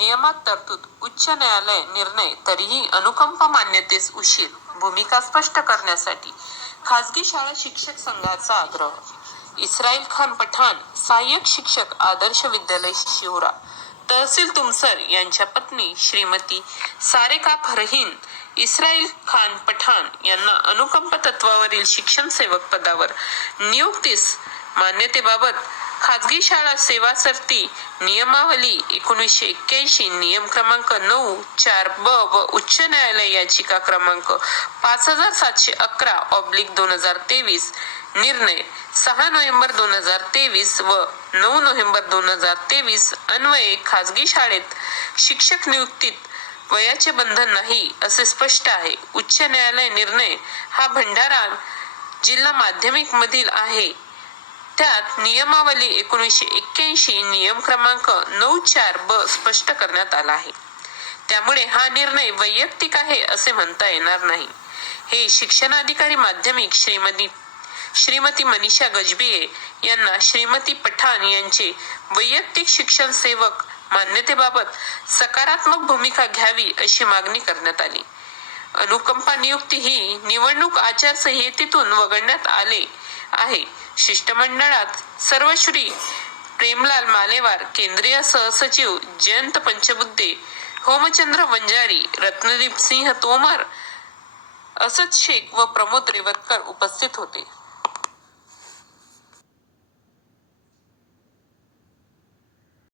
नियमात तरतूद उच्च न्यायालय निर्णय तरीही अनुकंपा मान्यतेस उशीर भूमिका स्पष्ट करण्यासाठी खासगी शाळा शिक्षक संघाचा आग्रह इस्राईल खान पठाण सहाय्यक शिक्षक आदर्श विद्यालय शिवरा तहसील तुमसर यांच्या पत्नी श्रीमती सारेका फरहीन इस्राईल खान पठाण यांना अनुकंप तत्वावरील शिक्षण सेवक पदावर नियुक्तीस मान्यतेबाबत खाजगी शाळा सेवा सरती नियमावली 1981 नियम क्रमांक 9(4)ब व उच्च न्यायालय याचिका क्रमांक 5711/2023 निर्णय 6 नोव्हेंबर 2023 व 9 नोव्हेंबर 2023 अन्वये खाजगी शाळेत शिक्षक नियुक्तीत वयाचे बंधन नाही असे स्पष्ट आहे. उच्च न्यायालय निर्णय हा भंडारा जिल्हा माध्यमिक मधील आहे. त्यात नियमावली 1981 नियम क्रमांक 9(4)ब स्पष्ट करण्यात आला आहे. त्यामुळे हा निर्णय वैयक्तिक आहे असे म्हणता येणार नाही. हे शिक्षणाधिकारी माध्यमिक श्रीमती मनीषा गजबिये यांना श्रीमती पठाण यांचे वैयक्तिक शिक्षण सेवक मान्यतेबाबत सकारात्मक भूमिका घ्यावी अशी मागणी करण्यात आली. अनुकंपा नियुक्ती ही निवडणूक आचारसंहितेतून वगळण्यात आले आहे. शिष्टमंडळात सर्वश्री प्रेमलाल मालेवार, केंद्रीय सहसचिव जयंत पंचबुद्धे, होमचंद्र वंजारी, रत्नदीप सिंह तोमर, असद शेख व प्रमोद रेवतकर उपस्थित होते.